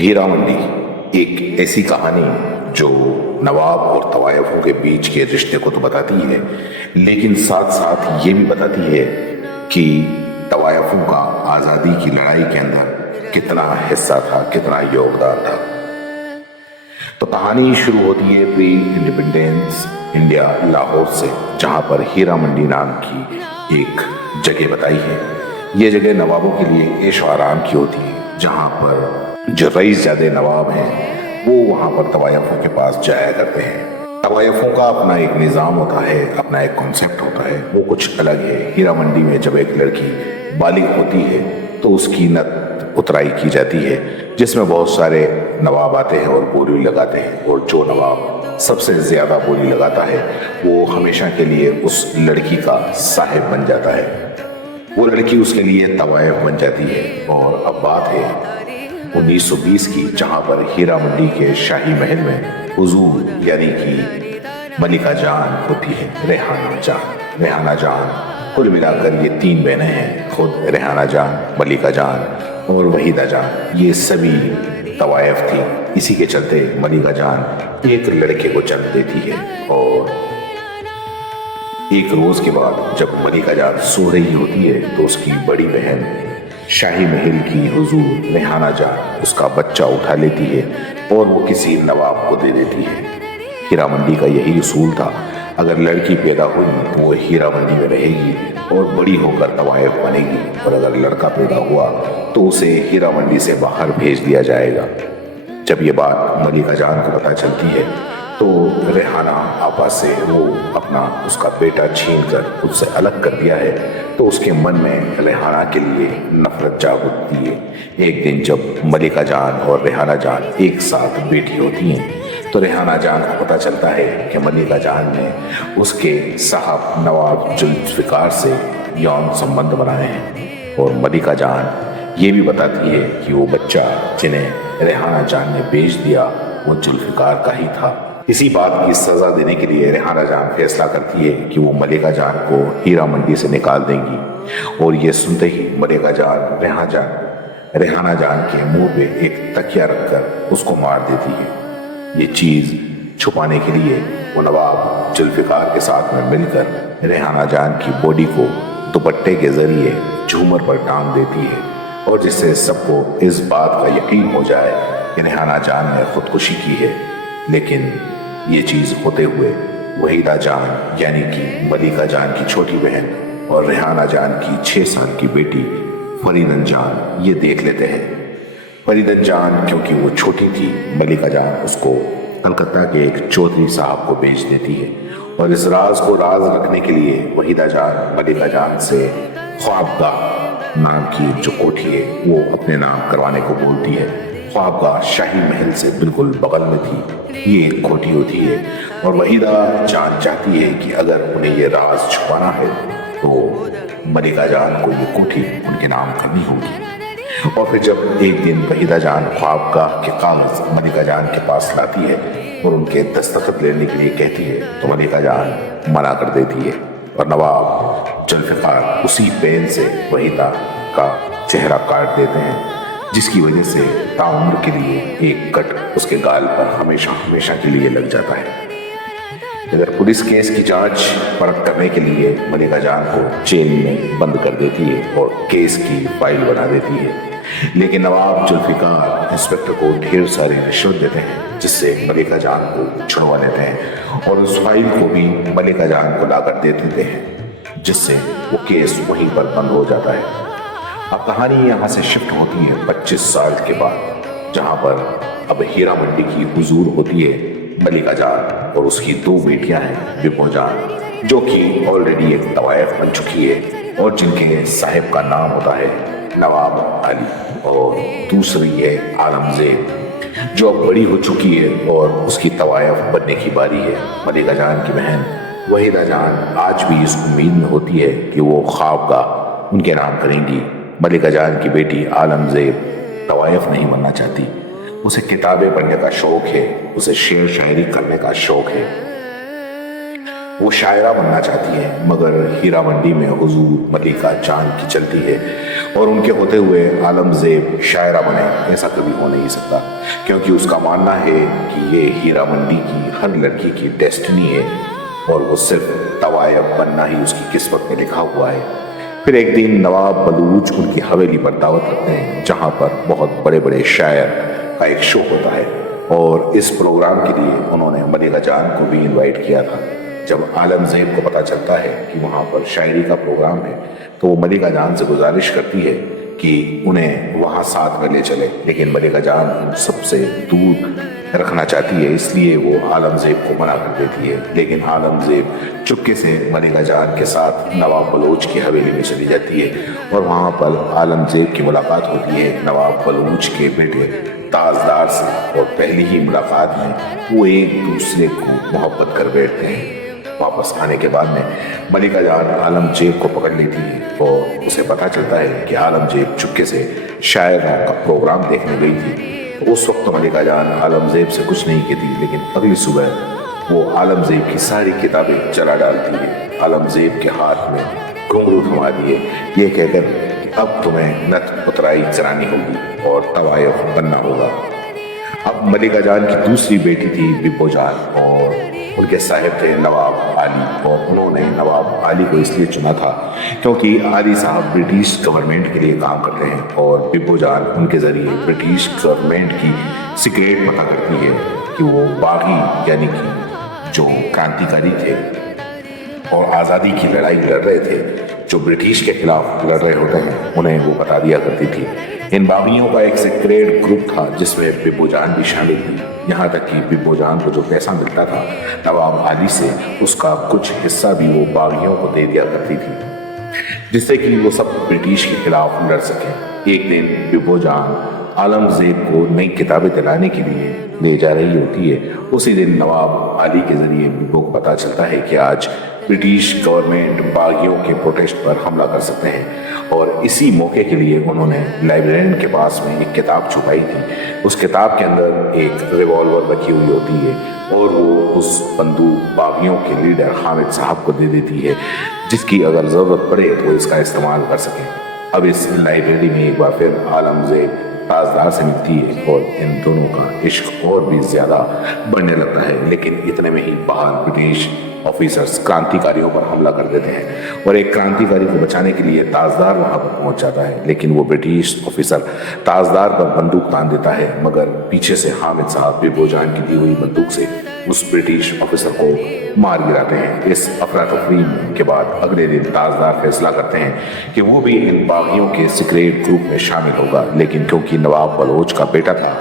ہیرا منڈی ایک ایسی کہانی جو نواب اور طوائفوں کے بیچ کے رشتے کو تو بتاتی ہے، لیکن ساتھ ساتھ یہ بھی بتاتی ہے کہ طوائفوں کا آزادی کی لڑائی کے اندر کتنا حصہ تھا، کتنا یوگدان تھا۔ تو کہانی شروع ہوتی ہے پری انڈیپینڈنس انڈیا لاہور سے، جہاں پر ہیرا منڈی نام کی ایک جگہ بتائی ہے۔ یہ جگہ نوابوں کے لیے عیش و آرام کی ہوتی ہے، جہاں پر جو رئیس زادے نواب ہیں وہ وہاں پر طوائفوں کے پاس جایا کرتے ہیں۔ طوائفوں کا اپنا ایک نظام ہوتا ہے، اپنا ایک کنسپٹ ہوتا ہے، وہ کچھ الگ ہے۔ ہیرا منڈی میں جب ایک لڑکی بالغ ہوتی ہے تو اس کی نت اترائی کی جاتی ہے، جس میں بہت سارے نواب آتے ہیں اور بولی لگاتے ہیں، اور جو نواب سب سے زیادہ بولی لگاتا ہے وہ ہمیشہ کے لیے اس لڑکی کا صاحب بن جاتا ہے۔ وہ لڑکی اس کے لیے طوائف بن جاتی ہے۔ اور اب بات ہے 1920 کی، جہاں پر ہیرا منڈی کے شاہی محل میں حضور یعنی کہ ملکہ جان ہوتی ہے، ریحانہ جان۔ کل ملا کر یہ تین بہنیں ہیں، خود ریحانہ جان، ملکہ جان اور وحیدہ جان، یہ سبھی طوائف تھی۔ اسی کے چلتے ملکہ جان ایک لڑکے کو جنم دیتی ہے، اور ایک روز کے بعد جب ملکہ جان سو رہی ہوتی ہے تو اس کی بڑی بہن شاہی محل کی حضور ریحانہ جان اس کا بچہ اٹھا لیتی ہے اور وہ کسی نواب کو دے دیتی ہے۔ ہیرا منڈی کا یہی اصول تھا، اگر لڑکی پیدا ہوئی تو وہ ہیرا منڈی میں رہے گی اور بڑی ہو کر طوائف بنے گی، اور اگر لڑکا پیدا ہوا تو اسے ہیرا منڈی سے باہر بھیج دیا جائے گا۔ جب یہ بات ملکہ جان کو پتہ چلتی ہے تو ریحانہ آپا سے وہ اپنا اس کا بیٹا چھین کر خود سے الگ کر دیا ہے، تو اس کے من میں ریحانہ کے لیے نفرت جاگ اٹھتی ہے۔ ایک دن جب ملکہ جان اور ریحانہ جان ایک ساتھ بیٹھی ہوتی ہیں تو ریحانہ جان کو پتہ چلتا ہے کہ ملکہ جان نے اس کے صاحب نواب ذوالفقار سے یون سمبند بنائے ہیں، اور ملکہ جان یہ بھی بتاتی ہے کہ وہ بچہ جنہیں ریحانہ جان نے بیچ دیا وہ ذوالفقار کا ہی تھا۔ اسی بات کی سزا دینے کے لیے ریحانہ جان فیصلہ کرتی ہے کہ وہ ملکہ جان کو ہیرا منڈی سے نکال دیں گی، اور یہ سنتے ہی ملکہ جان ریحانہ جان کے منہ پہ ایک تکیہ رکھ کر اس کو مار دیتی ہے۔ یہ چیز چھپانے کے لیے وہ نواب ذوالفقار کے ساتھ میں مل کر ریحانہ جان کی باڈی کو دوپٹے کے ذریعے جھومر پر ٹانگ دیتی ہے، اور جس سے سب کو اس بات کا یقین ہو جائے کہ ریحانہ جان نے خودکشی کی ہے۔ لیکن یہ چیز ہوتے ہوئے وحیدہ جان یعنی کہ ملکہ جان کی چھوٹی بہن اور ریحانہ جان کی 6 سال کی بیٹی فریدن جان یہ دیکھ لیتے ہیں۔ فریدن جان کیونکہ وہ چھوٹی تھی، ملکہ جان اس کو کلکتہ کے ایک چودھری صاحب کو بیچ دیتی ہے، اور اس راز کو راز رکھنے کے لیے وحیدہ جان ملکہ جان سے خوابگاہ نام کی جو کوٹھی ہے وہ اپنے نام کروانے کو بولتی ہے۔ خوابگاہ شاہی محل سے بالکل بغل میں تھی، یہ ایک کوٹھی ہوتی ہے، اور وحیدہ جان چاہتی ہے کہ اگر انہیں یہ راز چھپانا ہے تو ملکہ جان کو یہ کوٹھی ان کے نام کرنی ہوگی۔ اور پھر جب ایک دن وحیدہ جان خوابگاہ کے کاغذ ملکہ جان کے پاس لاتی ہے اور ان کے دستخط لینے کے لیے کہتی ہے تو ملکہ جان منع کر دیتی ہے، اور نواب ذوالفقار اسی پین سے وحیدہ کا چہرہ کاٹ دیتے ہیں، جس کی وجہ سے تعمر کے لیے ایک کٹ اس کے گال پر ہمیشہ کے لیے لگ جاتا ہے۔ اگر پولیس کیس کی جانچ پرکھ کرنے کے لیے ملکہ جان کو جیل میں بند کر دیتی ہے اور کیس کی فائل بنا دیتی ہے، لیکن نواب ذوالفقار انسپکٹر کو ڈھیر ساری رشوت دیتے ہیں، جس سے ملکہ جان کو چھڑوا لیتے ہیں، اور اس فائل کو بھی ملکہ جان کو لا کر دے دیتے ہیں، جس سے وہ کیس وہیں پر بند ہو جاتا ہے۔ اب کہانی یہاں سے شفٹ ہوتی ہے 25 سال کے بعد، جہاں پر اب ہیرا منڈی کی حضور ہوتی ہے ملکہ جان، اور اس کی 2 بیٹیاں ہیں، بپو جان جو کہ آلریڈی ایک طوائف بن چکی ہے اور جن کے صاحب کا نام ہوتا ہے نواب علی، اور دوسری ہے عالمزیب جو اب بڑی ہو چکی ہے اور اس کی طوائف بننے کی باری ہے۔ ملکہ جان کی بہن وحیدہ جان آج بھی اس امید میں ہوتی ہے کہ وہ خوابگاہ ان کے نام کریں گی۔ ملکہ جان کی بیٹی عالمزیب طوائف نہیں بننا چاہتی، اسے کتابیں پڑھنے کا شوق ہے، اسے شعر شاعری کرنے کا شوق ہے۔ وہ شاعرہ بننا چاہتی ہے، مگر ہیرا منڈی میں حضور ملکہ جان کی چلتی ہے اور ان کے ہوتے ہوئے عالم زیب شاعرہ بنے، ایسا کبھی ہو نہیں سکتا، کیونکہ اس کا ماننا ہے کہ یہ ہیرا منڈی کی ہر لڑکی کی ڈیسٹنی ہے اور وہ صرف طوائف بننا ہی اس کی قسمت میں لکھا ہوا ہے۔ پھر ایک دن نواب بلوچ ان کی حویلی پر دعوت رکھتے ہیں، جہاں پر بہت بڑے بڑے شاعر کا ایک شو ہوتا ہے، اور اس پروگرام کے لیے انہوں نے ملکہ جان کو بھی انوائٹ کیا تھا۔ جب عالم زیب کو پتہ چلتا ہے کہ وہاں پر شاعری کا پروگرام ہے تو وہ ملکہ جان سے گزارش کرتی ہے کہ انہیں وہاں ساتھ میں لے چلے، لیکن ملکہ جان ان سب سے دور رکھنا چاہتی ہے، اس لیے وہ عالم زیب کو منع کر دیتی ہے۔ لیکن عالم زیب چپکے سے ملکہ جان کے ساتھ نواب بلوچ کی حویلی میں چلی جاتی ہے، اور وہاں پر عالم زیب کی ملاقات ہوتی ہے نواب بلوچ کے بیٹے تاجدار سے، اور پہلی ہی ملاقات میں وہ ایک دوسرے کو محبت کر بیٹھتے ہیں۔ واپس آنے کے بعد میں ملکہ جان عالم زیب کو پکڑ لیتی ہے اور اسے پتہ چلتا ہے کہ عالم زیب چپکے سے شاعروں کا پروگرام دیکھنے گئی تھی۔ اس وقت ملکہ جان عالم زیب سے کچھ نہیں کہتی، لیکن اگلی صبح وہ عالم زیب کی ساری کتابیں جلا ڈالتی ہے، عالم زیب کے ہاتھ میں گھنگرو تھما دیے، یہ کہہ کر کہ اب تمہیں نت اترائی کرانی ہوگی اور طوائف بننا ہوگا۔ اب ملکہ جان کی دوسری بیٹی تھی ببو جان، اور ان کے صاحب تھے نواب عالی، اور انہوں نے نواب عالی کو اس لیے چنا تھا کیونکہ عالی صاحب برٹش گورنمنٹ کے لیے کام کرتے ہیں، اور ببو جان ان کے ذریعے برٹش گورنمنٹ کی سیکریٹ پتہ کرتی ہے کہ وہ باغی یعنی کہ جو کرانتیکاری تھے اور آزادی کی لڑائی لڑ رہے تھے، جو برٹش کے خلاف لڑ رہے ہوتے ہیں، انہیں وہ بتا دیا کرتی تھی۔ ان باغیوں کا ایک سیکریٹ گروپ تھا جس میں ببو جان بھی شامل تھی، یہاں تک کہ ببو جان کو جو پیسہ ملتا تھا نواب عالی سے، اس کا کچھ حصہ بھی وہ باغیوں کو دے دیا کرتی تھی، جس سے کہ وہ سب برٹش کے خلاف لڑ سکیں۔ ایک دن ببو جان عالم زیب کو نئی کتابیں دلانے کے لیے لے جا رہی ہوتی ہے۔ اسی دن نواب عالی کے ذریعے ببو کو پتہ چلتا ہے کہ آج برٹش گورنمنٹ باغیوں کے پروٹیسٹ پر حملہ کر سکتے ہیں، اور اسی موقع کے لیے انہوں نے لائبریرین کے پاس میں ایک کتاب چھپائی تھی۔ اس کتاب کے اندر ایک ریوالور رکھی ہوئی ہوتی ہے، اور وہ اس بندوق باغیوں کے لیڈر حامد صاحب کو دے دیتی ہے، جس کی اگر ضرورت پڑے تو اس کا استعمال کر سکیں۔ اب اس لائبریری میں ایک بار پھر عالم زیب تاجدار سے ملتی ہے، اور ان دونوں کا عشق اور بھی زیادہ بڑھنے لگتا ہے، لیکن اتنے میں ہی باہر برٹش آفیسرز کرانتیکاریوں پر حملہ کر دیتے ہیں، اور ایک کرانتیکاری کو بچانے کے لیے تاجدار وہاں پر پہنچ جاتا ہے، لیکن وہ برٹش آفیسر تاجدار پر بندوق تان دیتا ہے، مگر پیچھے سے حامد صاحب ببو جان کی دی ہوئی بندوق سے اس برٹش آفیسر کو مار گراتے ہیں۔ اس افراتفری کے بعد اگلے دن تاجدار فیصلہ کرتے ہیں کہ وہ بھی ان باغیوں کے سیکریٹ گروپ میں شامل ہوگا، لیکن کیونکہ نواب بلوچ کا بیٹا تھا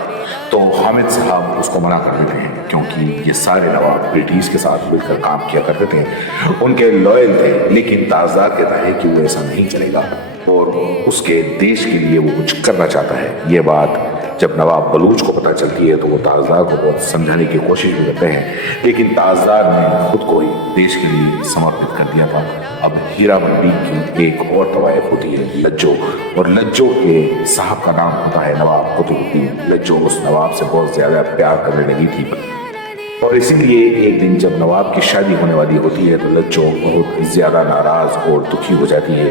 تو حامد صاحب اس کو منع کر دیتے ہیں، کیونکہ یہ سارے نواب برٹش کے ساتھ مل کر کام کیا کرتے تھے، ان کے لوئل تھے، لیکن تاجدار کہتا ہے کہ وہ ایسا نہیں چلے گا اور اس کے دیش کے لیے وہ کچھ کرنا چاہتا ہے۔ یہ بات جب نواب بلوچ کو پتہ چلتی ہے تو وہ تاجدار کو بہت سمجھانے کی کوشش بھی کرتے ہیں، لیکن تاجدار نے خود کو دیش کے لیے سمرپت کر دیا تھا۔ اب ہیرا منڈی کی ایک اور طوائف ہوتی ہے لجو، اور لجو کے صاحب کا نام ہوتا ہے نواب قطب الدین۔ لجو اس نواب سے بہت زیادہ پیار کرنے لگی تھی، اور اسی لیے ایک دن جب نواب کی شادی ہونے والی ہوتی ہے تو لجو بہت زیادہ ناراض اور دکھی ہو جاتی ہے،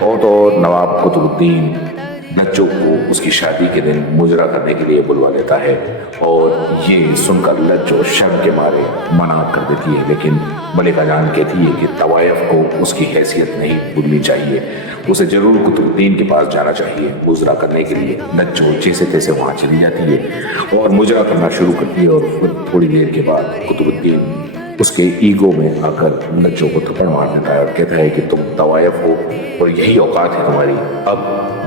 اور تو نواب قطب الدین لجو کو اس کی شادی کے دن مجرا کرنے کے لیے بلوا لیتا ہے، اور یہ سن کر لجو شرم کے مارے منع کر دیتی ہے، لیکن ملکہ جان کہتی ہے کہ طوائف کو اس کی حیثیت نہیں بھولنی چاہیے، اسے ضرور قطب الدین کے پاس جانا چاہیے مجرا کرنے کے لیے۔ لجو جیسے تیسے وہاں چلی جاتی ہے اور مجرا کرنا شروع کرتی ہے، اور تھوڑی دیر کے بعد قطب الدین اس کے ایگو میں آ کر لجو کو تھپڑ مار دیتا ہے اور کہتا ہے کہ تم طوائف ہو اور یہی اوقات ہے تمہاری، اب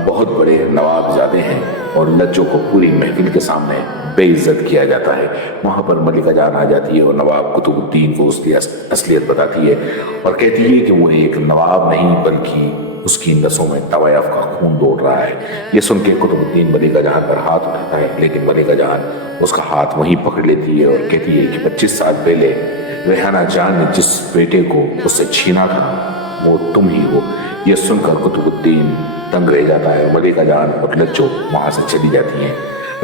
بہت بڑے نواب زادے ہیں، اور لجو کو پوری محفل کے سامنے بے عزت کیا جاتا ہے۔ وہاں پر ملکہ جان آ جاتی ہے اور نواب قطب الدین کو اس کی اصلیت بتاتی ہے، اور کہتی ہے کہ وہ ایک نواب نہیں بلکہ اس کی نسوں میں طوائف کا خون دوڑ رہا ہے۔ یہ سن کے قطب الدین ملکہ جان پر ہاتھ اٹھاتا ہے، لیکن ملکہ جان اس کا ہاتھ وہیں پکڑ لیتی ہے اور کہتی ہے کہ 25 سال پہلے ریحانہ جان نے جس بیٹے کو اس سے چھینا تھا وہ تم ہی ہو۔ یہ سن کر قطب الدین تنگ رہ جاتا ہے، ملکہ جان اور لجو وہاں سے چلی جاتی ہیں۔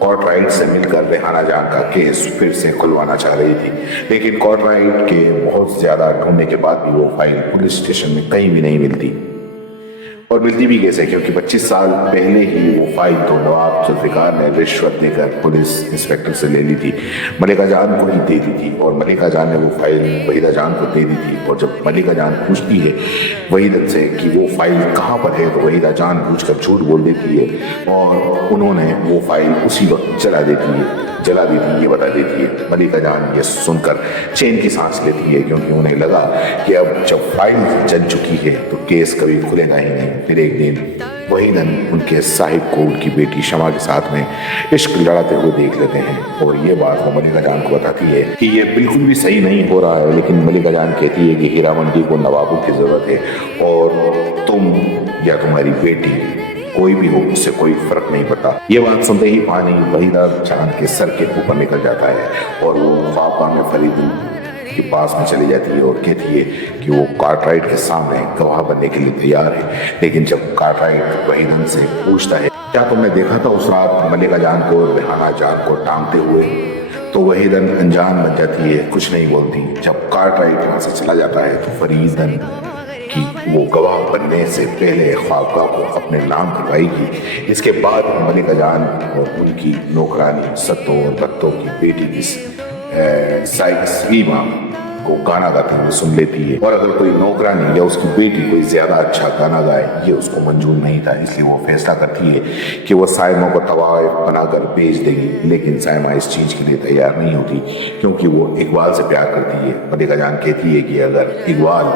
کارٹرائٹ سے مل کر ریحانہ جان کا کیس پھر سے کھلوانا چاہ رہی تھی، لیکن کارٹرائٹ کے بہت زیادہ ڈھونڈنے کے بعد بھی وہ فائل پولیس اسٹیشن میں کہیں بھی نہیں ملتی، اور ملتی بھی کیسے کیونکہ 25 سال پہلے ہی وہ فائل تو نواب ذوالفقار نے رشوت دے کر پولیس انسپیکٹر سے لے لی تھی، ملکہ جان کو ہی دے دی تھی، اور ملکہ جان نے وہ فائل وحیدہ جان کو دے دی تھی۔ اور جب ملکہ جان پوچھتی ہے وحیدہ سے کہ وہ فائل کہاں پر ہے تو وحیدہ جان پوچھ کر جھوٹ بول دیتی ہے، اور انہوں نے وہ فائل اسی وقت جلا دیتی ہے، یہ بتا دیتی ہے۔ ملکہ جان یہ سن کر چین کی سانس لیتی ہے، کیونکہ انہیں لگا کہ اب جب فائل جل چکی ہے تو کیس کبھی کھلے گا ہی نہیں۔ پھر ایک دن وحیدہ ان کے صاحب کو ان کی بیٹی شمع کے ساتھ میں عشق لڑاتے ہوئے دیکھ لیتے ہیں، اور یہ بات وہ ملکہ جان کو بتاتی ہے کہ یہ بالکل بھی صحیح نہیں ہو رہا ہے، لیکن ملکہ جان کہتی ہے کہ ہیرا منڈی کو نوابوں کی ضرورت ہے، اور تم یا تمہاری بیٹی کوئی بھی ہو، اس سے کوئی فرق نہیں پڑتا۔ یہ بات سنتے ہی پانی وحیدہ جان کے سر کے اوپر نکل جاتا ہے، اور وہ خواب میں فرید کے پاس میں چلی جاتی ہے اور کہتی ہے کہ وہ کارٹرائٹ کے سامنے گواہ بننے کے لیے تیار ہے۔ لیکن جب کارٹرائٹ وحیدہ سے پوچھتا ہے کیا تم نے دیکھا تھا اس رات ملکہ جان کو اور ریحانہ جان کو ٹانگتے ہوئے، تو وحیدہ انجان بن جاتی ہے، کچھ نہیں بولتی۔ جب کارٹرائٹ یہاں سے چلا جاتا ہے تو فریدہ کہ وہ گواہ بننے سے پہلے خوابگاہ کو اپنے نام کروائے گی۔ اس کے بعد ملکہ جان اور ان کی نوکرانی ستو اور بتو کی بیٹی کی سائیمہ کو گانا گاتے ہوئے سن لیتی ہے، اور اگر کوئی نوکرانی یا اس کی بیٹی کوئی زیادہ اچھا گانا گائے یہ اس کو منظور نہیں تھا، اس لیے وہ فیصلہ کرتی ہے کہ وہ سائمہ کو طوائف بنا کر بیچ دے گی۔ لیکن سائمہ اس چیز کے لیے تیار نہیں ہوتی، کیونکہ وہ اقبال سے پیار کرتی ہے۔ ملکہ جان کہتی ہے کہ اگر اقبال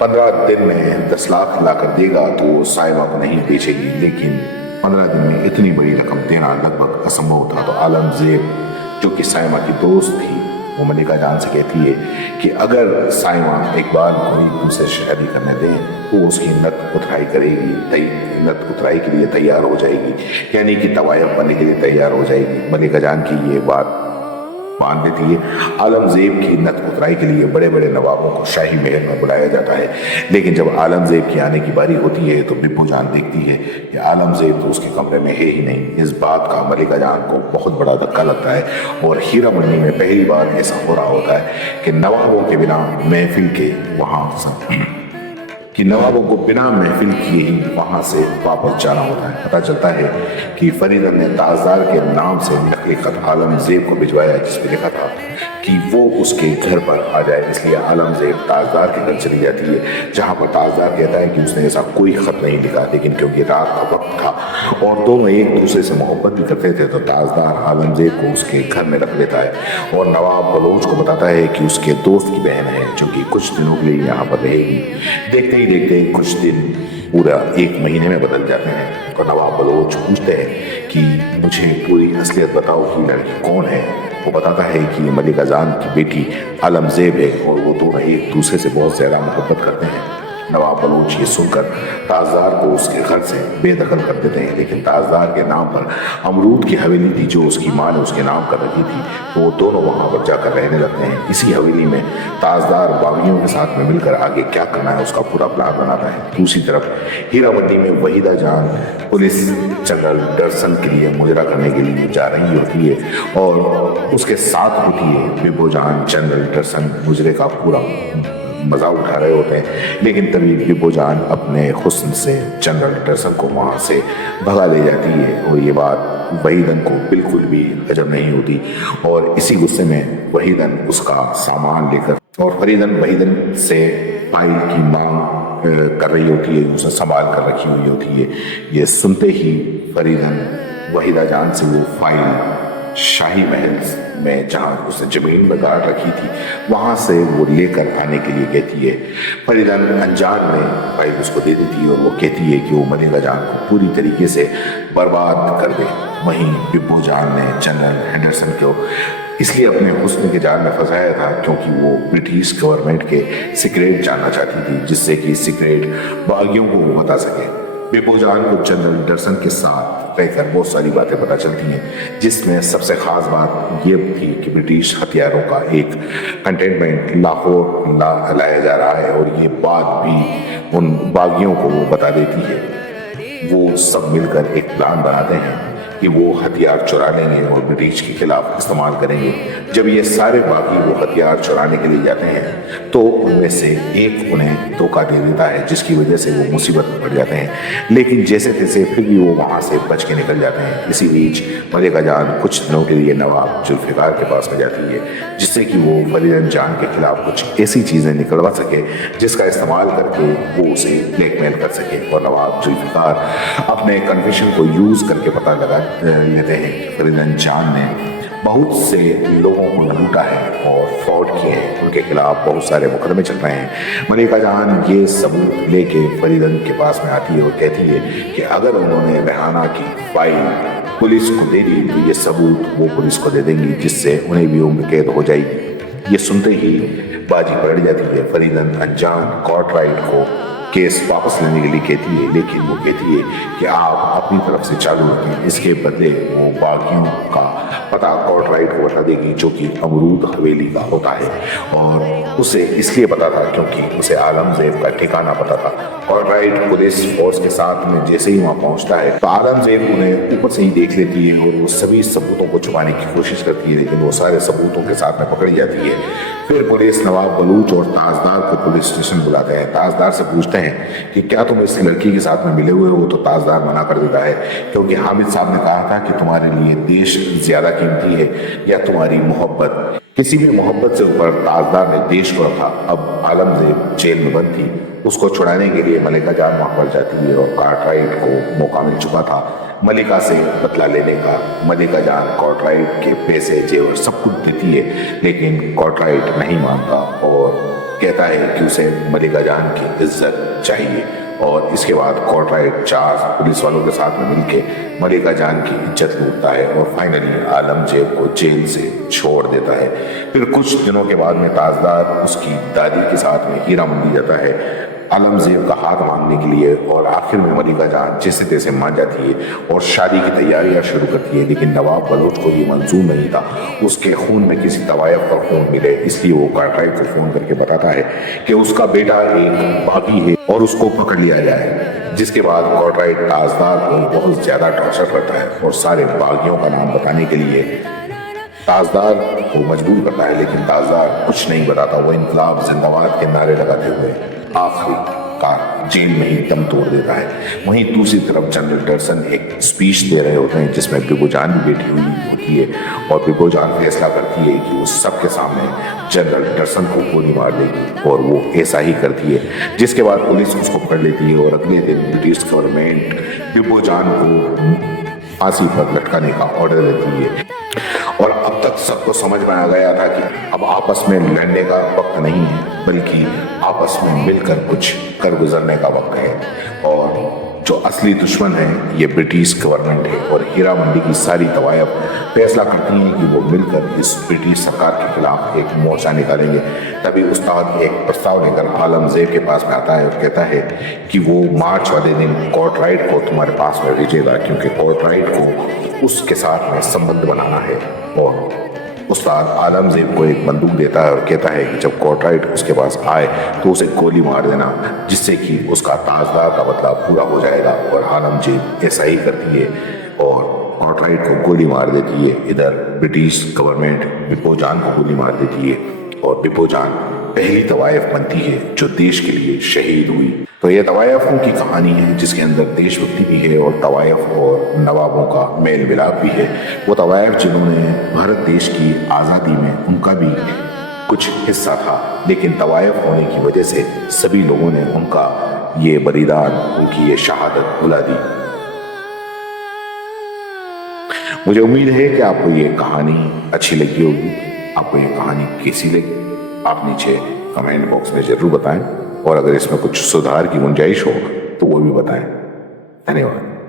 15 دن میں 10 لاکھ لا کر دے گا تو وہ سائمہ کو نہیں بیچے گی، لیکن 15 دن میں اتنی بڑی رقم دینا لگ بھگ اسمبھو تھا۔ تو عالم زیب جو کہ سائمہ کی دوست تھی وہ ملکہ جان سے کہتی ہے کہ اگر سائمہ اقبال کو ہی دوسرے سے شادی کرنے دیں تو اس کی نت اترائی کرے گی، نت اترائی کے لیے تیار ہو جائے گی، یعنی کہ طوائف بننے کے لیے تیار ہو جائے گی۔ ملکہ جان کی یہ بات مان لیتی ہے۔ عالم زیب کی نت اترائی کے لیے بڑے بڑے نوابوں کو شاہی محل میں بلایا جاتا ہے، لیکن جب عالم زیب کی آنے کی باری ہوتی ہے تو بپو جان دیکھتی ہے کہ عالم زیب تو اس کے کمرے میں ہے ہی نہیں۔ اس بات کا ملکہ جان کو بہت بڑا دھکا لگتا ہے، اور ہیرا منڈی میں پہلی بار ایسا ہو رہا ہوتا ہے کہ نوابوں کے بنا محفل کے نوابوں کو بنا محفل کیے ہی وہاں سے واپس جانا ہوتا ہے۔ پتہ چلتا ہے کہ فریدہ نے تاجدار کے نام سے نقلی خط عالم زیب کو بھجوایا، جس میں لکھا تھا کہ وہ اس کے گھر پر آ جائے۔ اس لیے عالم زیب تاجدار کے گھر چلی جاتی ہے، جہاں پر تاجدار کہتا ہے کہ اس نے ایسا کوئی خط نہیں لکھا، لیکن کیونکہ رات کا وقت تھا اور دونوں ایک دوسرے سے محبت بھی کرتے تھے تو تاجدار عالم زیب کو اس کے گھر میں رکھ لیتا ہے، اور نواب بلوچ کو بتاتا ہے کہ اس کے دوست کی بہن ہے جو کہ کچھ دنوں کے لیے یہاں پر رہے گی۔ دیکھتے ہی دیکھتے کچھ دن پورا 1 مہینے میں بدل جاتے ہیں، اور نواب بلوچ پوچھتے ہیں کہ مجھے پوری اصلیت بتاؤ کہ لڑکی کون ہے۔ وہ بتاتا ہے کہ یہ ملکہ جان کی بیٹی عالم زیب ہے، اور وہ دونوں ایک دوسرے سے بہت زیادہ محبت کرتے ہیں۔ نواب بلوچ یہ سن کر تاجدار کو اس کے گھر سے بے دخل کر دیتے ہیں، لیکن تاجدار کے نام پر امرود کی حویلی تھی جو اس کی ماں نے اس کے نام کر رکھی تھی، تو وہ دونوں وہاں پر جا کر رہنے لگتے ہیں۔ اسی حویلی میں تاجدار باغیوں کے ساتھ میں مل کر آگے کیا کرنا ہے اس کا پورا پلان بناتا ہے۔ دوسری طرف ہیرا منڈی میں وحیدہ جان پولیس جنرل ڈرسن کے لیے مجرا کرنے کے لیے جا رہی ہوتی ہے، اور اس کے ساتھ ہوتی ہے بپو جان۔ جنرل ڈرسن مجرے کا پورا مزہ اٹھا رہے ہوتے ہیں، لیکن تبھی بپو جان اپنے حسن سے جنرل ڈرسن کو وہاں سے بھگا لے جاتی ہے، اور یہ بات وحیدہ کو بالکل بھی ہضم نہیں ہوتی، اور اسی غصے میں وحیدہ اس کا سامان لے کر اور فریدہ وحیدہ سے فائل کی مانگ کر رہی ہوتی ہے، اسے سنبھال کر رکھی ہوئی ہوتی ہے۔ یہ سنتے ہی فریدہ وحیدہ جان سے وہ فائل شاہی محل میں جہاں اس نے زمین میں گاڑ رکھی تھی وہاں سے وہ لے کر آنے کے لیے کہتی ہے۔ فریدہ انجان میں فائل اس کو دے دیتی ہے، اور وہ کہتی ہے کہ وہ ملکہ جان کو پوری طریقے سے برباد کر دے۔ وہیں بپو جان نے جنرل ہینڈرسن کو اس لیے اپنے حسن کے جال میں پھنسایا تھا کیونکہ وہ برٹش گورنمنٹ کے سیکریٹ جاننا چاہتی تھی، جس سے کہ سیکریٹ باغیوں کو وہ بتا سکے۔ بپو جان کو جنرل ڈرسن کے ساتھ رہ کر بہت ساری باتیں پتہ چلتی ہیں، جس میں سب سے خاص بات یہ تھی کہ برٹش ہتھیاروں کا ایک کنٹینمنٹ لاہور لایا جا رہا ہے، اور یہ بات بھی ان باغیوں کو وہ بتا دیتی ہے۔ وہ سب مل کر ایک پلان بناتے ہیں کہ وہ ہتھیار چرا لیں گے اور برٹش کے خلاف استعمال کریں گے۔ جب یہ سارے باغی وہ ہتھیار چرانے کے لیے جاتے ہیں تو ان میں سے ایک انہیں دھوکہ دے دیتا ہے، جس کی وجہ سے وہ مصیبت میں پڑ جاتے ہیں، لیکن جیسے تیسے پھر بھی وہ وہاں سے بچ کے نکل جاتے ہیں۔ اسی بیچ ملکہ جان کچھ دنوں کے لیے نواب ذوالفقار کے پاس میں جاتی ہے، جس سے کہ وہ فریدن جان کے خلاف کچھ ایسی چیزیں نکلوا سکے جس کا استعمال کر کے وہ اسے بلیک میل کر سکے۔ اور نواب ذوالفقار اپنے کنفیشن کو یوز کر کے پتہ لگا لیتے ہیں کہ فریدن جان نے بہت سے لوگوں کو لوٹا ہے اور فراڈ کیے ہیں، ان کے خلاف بہت سارے مقدمے چل رہے ہیں۔ ملکہ جان یہ ثبوت لے کے فریدن کے پاس میں آتی ہے اور کہتی ہے کہ اگر انہوں نے ریحانہ کی فائل پولیس کو دے دی تو یہ ثبوت وہ پولیس کو دے دیں گی، جس سے انہیں بھی عمر قید ہو جائے گی۔ یہ سنتے ہی بازی پلٹ جاتی ہے۔ فریدن انجان کورٹ رائٹ کو کیس واپس لینے کے لیے کہتی ہے، لیکن وہ کہتی ہے کہ آپ اپنی طرف سے چالو رکھیں، اس کے بدلے وہ باغیوں کا پتہ کورٹ رائٹ کو بتا دے گی جو کہ امرود حویلی کا ہوتا ہے، اور اسے اس لیے پتا تھا کیونکہ اسے عالم زیب کا ٹھکانہ پتا تھا۔ کورٹ رائٹ پولیس فورس کے ساتھ میں جیسے ہی وہاں پہنچتا ہے تو عالم زیب انہیں اوپر سے ہی دیکھ لیتی ہے اور وہ سبھی ثبوتوں کو چھپانے کی کوشش کرتی ہے، لیکن وہ سارے ثبوتوں کے ساتھ میں پکڑی جاتی ہے۔ پھر پولیس نواب بلوچ اور تاجدار کو پولیس اسٹیشن بلاتے ہیں۔ تاجدار سے پوچھتے ہیں کہ کیا تم اس لڑکی کے ساتھ میں ملے ہوئے ہو؟ تو تاجدار منع کر دیتا ہے کیونکہ حامد صاحب نے کہا تھا کہ تمہارے لیے دیش زیادہ قیمتی ہے یا تمہاری محبت۔ کسی بھی محبت سے اوپر تاجدار نے دیش کو رکھا۔ اب عالم زیب جیل میں بند تھی، اس کو چھڑانے کے لیے ملکہ جان وہاں پر جاتی ہے اور کورٹ رائٹ کو موقع مل چکا تھا ملکہ سے بدلہ لینے کا۔ ملکہ جان کورٹ رائٹ کے پیسے جیور سب کچھ دیتی ہے، لیکن کورٹ رائٹ نہیں مانتا اور کہتا ہے کہ اسے ملکہ جان کی عزت چاہیے، اور اس کے بعد کورٹ رائٹ 4 پولیس والوں کے ساتھ میں مل کے ملکہ جان کی عزت لوٹتا ہے اور فائنلی عالم زیب کو جیل سے چھوڑ دیتا ہے۔ پھر کچھ دنوں کے بعد میں تاجدار اس کی دادی کے ساتھ میں ہیرا منڈی جاتا ہے عالم زیب کا ہاتھ مانگنے کے لیے، اور آخر میں ملکہ جان جیسے تیسے مان جاتی ہے اور شادی کی تیاریاں شروع کرتی ہے، لیکن نواب بلوچ کو یہ منظور نہیں تھا اس کے خون میں کسی طوائف کا خون ملے، اس لیے وہ کورٹ رائٹ کو فون کر کے بتاتا ہے کہ اس کا بیٹا ایک باغی ہے اور اس کو پکڑ لیا جائے، جس کے بعد کورٹ رائٹ تاجدار کو بہت زیادہ ٹارچر کرتا ہے اور سارے باغیوں کا نام بتانے کے لیے تاجدار کو مجبور کرتا ہے، لیکن تاجدار کچھ نہیں بتاتا۔ وہ انقلاب زندہ باد کے نعرے لگاتے ہوئے آخری کار جیل میں ہی دم توڑ دیتا ہے۔ وہیں دوسری طرف جنرل ڈرسن ایک اسپیچ دے رہے ہوتے ہیں جس میں بیبو جان بھی بیٹھی ہوئی ہوتی ہے، اور بیبو جان فیصلہ کرتی ہے کہ وہ سب کے سامنے جنرل ڈرسن کو گولی مار دے گی، اور وہ ایسا ہی کرتی ہے، جس کے بعد پولیس اس کو پکڑ لیتی ہے اور اگلے دن برٹش گورنمنٹ بیبو جان کو پھانسی پر لٹکانے کا آرڈر دیتی ہے۔ اور اب تک سب کو سمجھ میں آ گیا تھا کہ اب آپس میں لڑنے کا وقت نہیں ہے، بلکہ آپس میں مل کر کچھ کر گزرنے کا وقت ہے، اور جو اصلی دشمن ہے یہ برٹش گورنمنٹ ہے، اور ہیرا منڈی کی ساری طوائف فیصلہ کرتی ہیں کہ وہ مل کر اس برٹش سرکار کے خلاف ایک مورچہ نکالیں گے۔ تبھی استاد ایک پرستاؤ لے کر عالم زیب کے پاس میں آتا ہے اور کہتا ہے کہ وہ مارچ والے دن کورٹ رائٹ کو تمہارے پاس میں بھیجے گا، کیونکہ کورٹ رائٹ کو اس کے ساتھ میں سمبند بنانا ہے۔ اور استاد عالم زیب کو ایک بندوق دیتا ہے اور کہتا ہے کہ جب کورٹ رائٹ اس کے پاس آئے تو اسے گولی مار دینا، جس سے کہ اس کا تاجدار کا بدلہ پورا ہو جائے گا۔ اور عالم زیب ایسا ہی کرتی ہے اور کورٹ رائٹ کو گولی مار دیتی ہے۔ ادھر برٹش گورنمنٹ بیبو جان کو گولی مار دیتی ہے، اور بیبو جان پہلی طوائف بنتی ہے جو دیش کے لیے شہید ہوئی۔ تو یہ طوائفوں کی کہانی ہے جس کے اندر دیش بھکتی بھی ہے اور طوائف اور نوابوں کا میل ملاپ بھی ہے۔ وہ طوائف جنہوں نے بھارت دیش کی آزادی میں ان کا بھی کچھ حصہ تھا، لیکن طوائف ہونے کی وجہ سے سبھی لوگوں نے ان کا یہ بلیدان، ان کی یہ شہادت بھلا دی۔ مجھے امید ہے کہ آپ کو یہ کہانی اچھی لگی ہوگی۔ آپ کو یہ کہانی کیسی لگی آپ نیچے کمنٹ باکس میں ضرور بتائیں، اور اگر اس میں کچھ سدھار کی گنجائش ہو تو وہ بھی بتائیں۔ دھنیہ واد۔